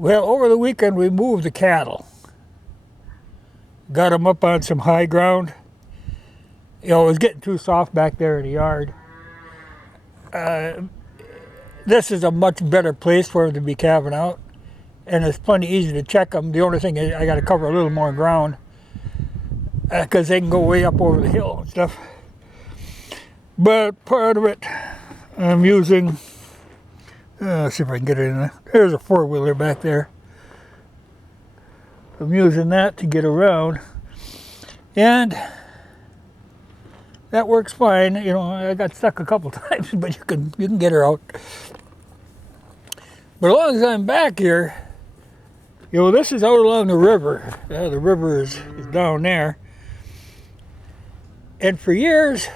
Well, over the weekend we moved the cattle. Got them up on some high ground. You know, it was getting too soft back there in the yard. This is a much better place for them to be calving out. And it's plenty easy to check them. The only thing is I got to cover a little more ground because they can go way up over the hill and stuff. But part of it I'm using, let's see if I can get it in there. There's a four-wheeler back there. I'm using that to get around. And that works fine. You know, I got stuck a couple times, but you can get her out. But as long as I'm back here, you know, this is out along the river. The river is down there. And for years,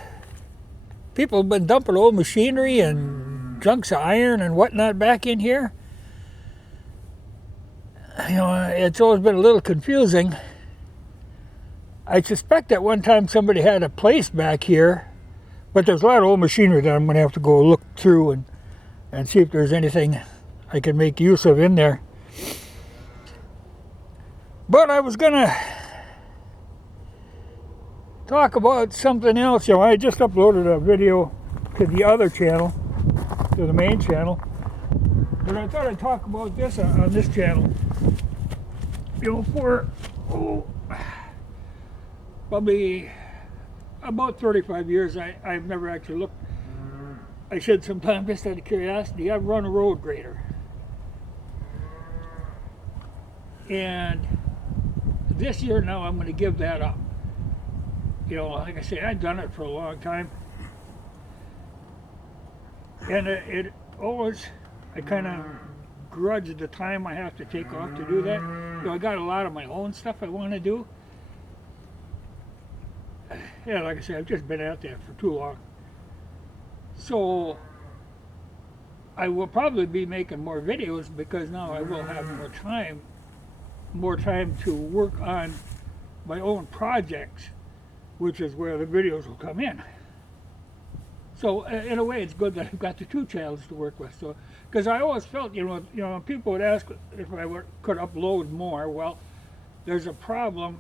people have been dumping old machinery and junks of iron and whatnot back in here. You know, it's always been a little confusing. I suspect that one time somebody had a place back here, but there's a lot of old machinery that I'm going to have to go look through and see if there's anything I can make use of in there. But I was going to talk about something else. You know, I just uploaded a video to the other channel, to the main channel. But I thought I'd talk about this on this channel. You know, for probably about 35 years, I've never actually looked. I should sometime, just out of curiosity. I've run a road grader. And this year now I'm going to give that up. You know, like I say, I've done it for a long time. And it always, I kind of grudge the time I have to take off to do that. You know, I got a lot of my own stuff I want to do. Yeah, like I say, I've just been at that for too long. So I will probably be making more videos because now I will have more time to work on my own projects, which is where the videos will come in. So in a way, it's good that I've got the two channels to work with. So, because I always felt, you know, people would ask if I could upload more. Well, there's a problem.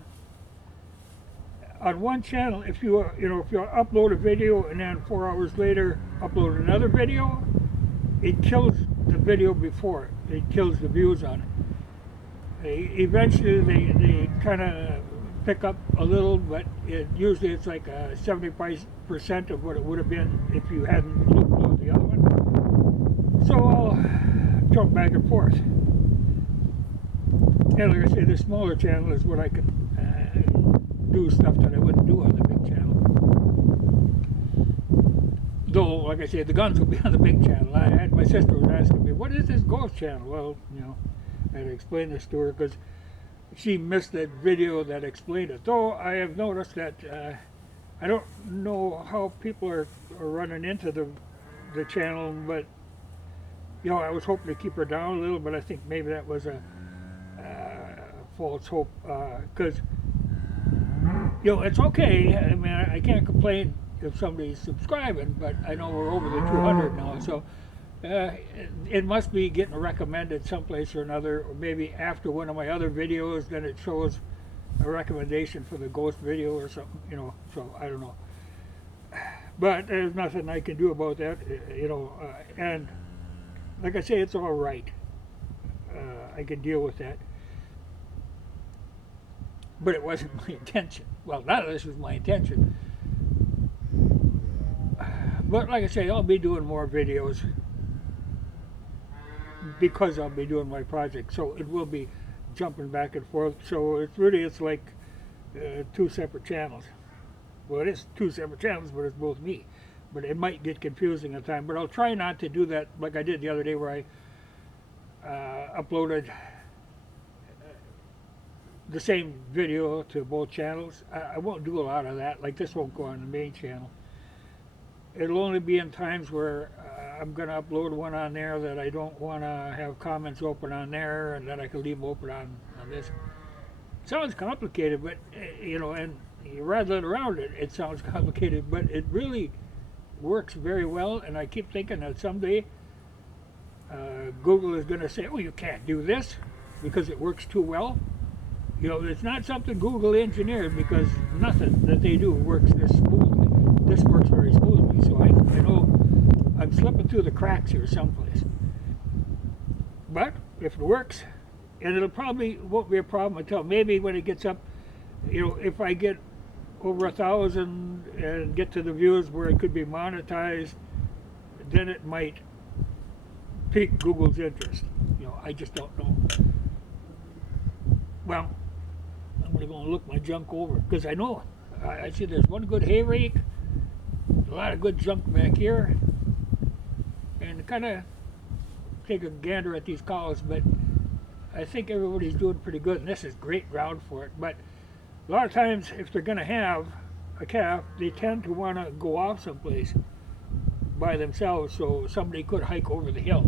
On one channel, if you upload a video and then 4 hours later upload another video, it kills the video before it. It kills the views on it. Eventually, they kind of pick up a little, but usually it's like 75% of what it would have been if you hadn't uploaded the other one. So I'll jump back and forth. And like I say, the smaller channel is what I can do stuff that I wouldn't do on the big channel. Though, like I say, the guns will be on the big channel. My sister was asking me, what is this ghost channel? Well, you know, I had to explain this to her because she missed that video that explained it. Though I have noticed that I don't know how people are running into the channel, but you know, I was hoping to keep her down a little, but I think maybe that was a false hope because you know, it's okay. I mean, I can't complain if somebody's subscribing, but I know we're over the 200 now, so it must be getting recommended someplace or another, or maybe after one of my other videos, then it shows a recommendation for the ghost video or something, you know, so I don't know. But there's nothing I can do about that, you know, and like I say, it's all right. I can deal with that. But it wasn't my intention. Well, none of this was my intention. But like I say, I'll be doing more videos because I'll be doing my project. So it will be jumping back and forth. So it's like two separate channels. Well, it is two separate channels, but it's both me. But it might get confusing at times. But I'll try not to do that like I did the other day where I uploaded the same video to both channels. I won't do a lot of that. Like this won't go on the main channel. It'll only be in times where I'm going to upload one on there that I don't want to have comments open on there, and then I can leave them open on this. It sounds complicated, but you know, and you rattle it around it, it sounds complicated, but it really works very well. And I keep thinking that someday Google is going to say, oh, you can't do this. because it works too well. You know, it's not something Google engineered, because nothing that they do works this smoothly. This works very smoothly, so I know I'm slipping through the cracks here someplace. But if it works, and it'll probably won't be a problem until maybe when it gets up, you know, if I get over 1,000 and get to the views where it could be monetized, then it might pique Google's interest. You know, I just don't know. Well, I'm going to go and look my junk over, because I know I see there's one good hay rake, a lot of good junk back here, and kind of take a gander at these cows, but I think everybody's doing pretty good, and this is great ground for it. But a lot of times, if they're going to have a calf, they tend to want to go off someplace by themselves, so somebody could hike over the hill.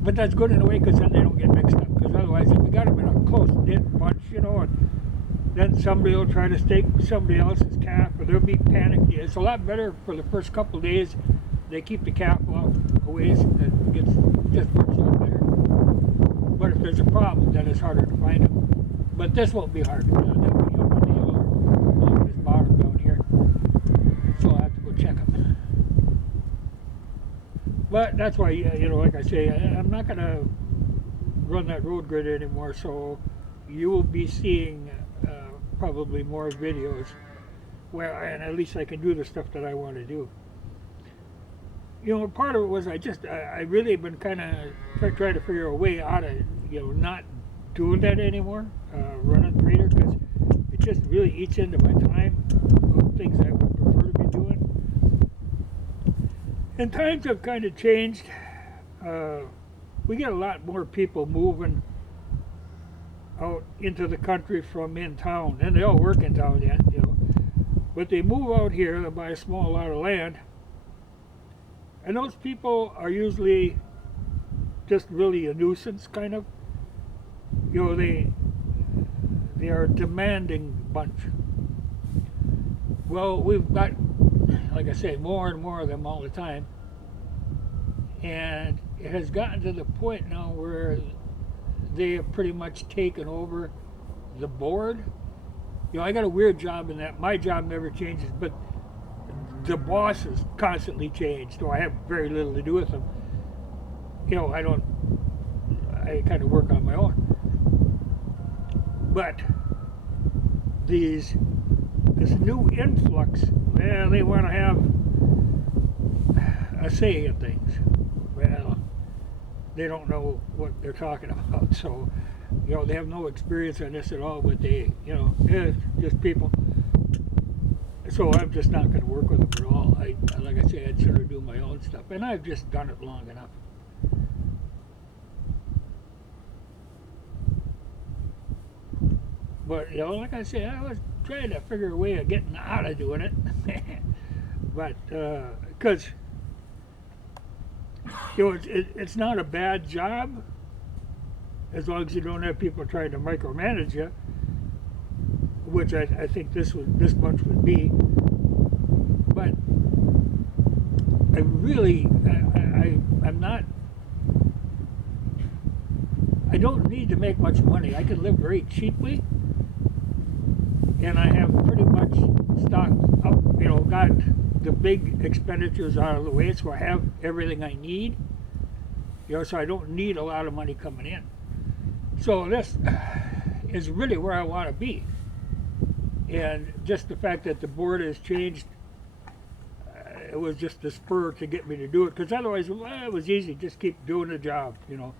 But that's good in a way, because then they don't get mixed up. Because otherwise, if you got them in a close knit bunch, you know, and then somebody will try to stake somebody else's calf, or there'll be panic. It's a lot better for the first couple of days. They keep the calf off a ways, and it just works a lot better. But if there's a problem, then it's harder to find them. But this won't be hard. They'll be up on the hill or along this bottom down here. So I'll have to go check them. But that's why, you know, like I say, I'm not going to run that road grid anymore. So you will be seeing probably more videos where, and at least I can do the stuff that I want to do. You know, part of it was I really been kind of trying to figure a way out of, you know, not doing that anymore, running the grader, because it just really eats into my time of things I would prefer to be doing. And times have kind of changed. We get a lot more people moving out into the country from in town, and they all work in town yet, you know, but they move out here, they buy a small lot of land, and those people are usually just really a nuisance, kind of. You know, they are a demanding bunch. Well, we've got, like I say, more and more of them all the time, and it has gotten to the point now where they have pretty much taken over the board. You know, I got a weird job in that my job never changes, but the bosses constantly change, so I have very little to do with them. You know, I kind of work on my own. But this new influx, well, they want to have a say in things. Well, they don't know what they're talking about, so, you know, they have no experience on this at all, but they, you know, it's just people. So I'm just not going to work with them at all. Like I say, I'd sooner do my own stuff, and I've just done it long enough. But, you know, like I say, I was trying to figure a way of getting out of doing it. But, because, you know, it's not a bad job, as long as you don't have people trying to micromanage you, which I think this bunch would be. But I really, I'm not, I don't need to make much money. I can live very cheaply, and I have pretty much stocked up, you know, got the big expenditures out of the way, so I have everything I need, you know, so I don't need a lot of money coming in. So this is really where I want to be. And just the fact that the board has changed, it was just the spur to get me to do it, because otherwise, well, it was easy, just keep doing the job, you know.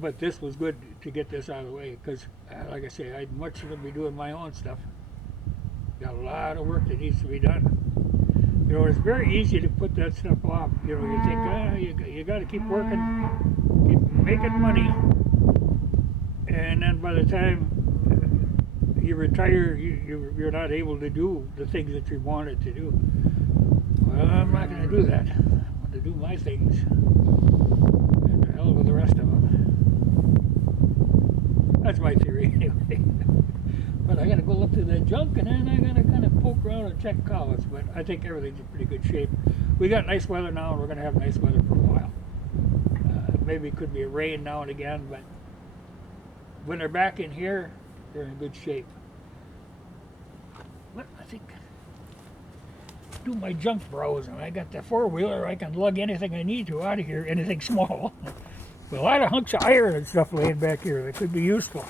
But this was good to get this out of the way, because, like I say, I'd much rather be doing my own stuff. Got a lot of work that needs to be done. You know, it's very easy to put that stuff off. You know, you think, you got to keep working, keep making money, and then by the time you retire, you're not able to do the things that you wanted to do. Well, I'm not going to do that. I'm going to do my things, and the hell with the rest of them. That's my theory, anyway. But I got to go look through that junk, and then I got to kind of poke around and check cows. But I think everything's in pretty good shape. We got nice weather now, and we're going to have nice weather for a while. maybe it could be rain now and again, but when they're back in here, they're in good shape. But I think do my junk browsing. I got the four-wheeler. I can lug anything I need to out of here, anything small. A lot of hunks of iron and stuff laying back here that could be useful.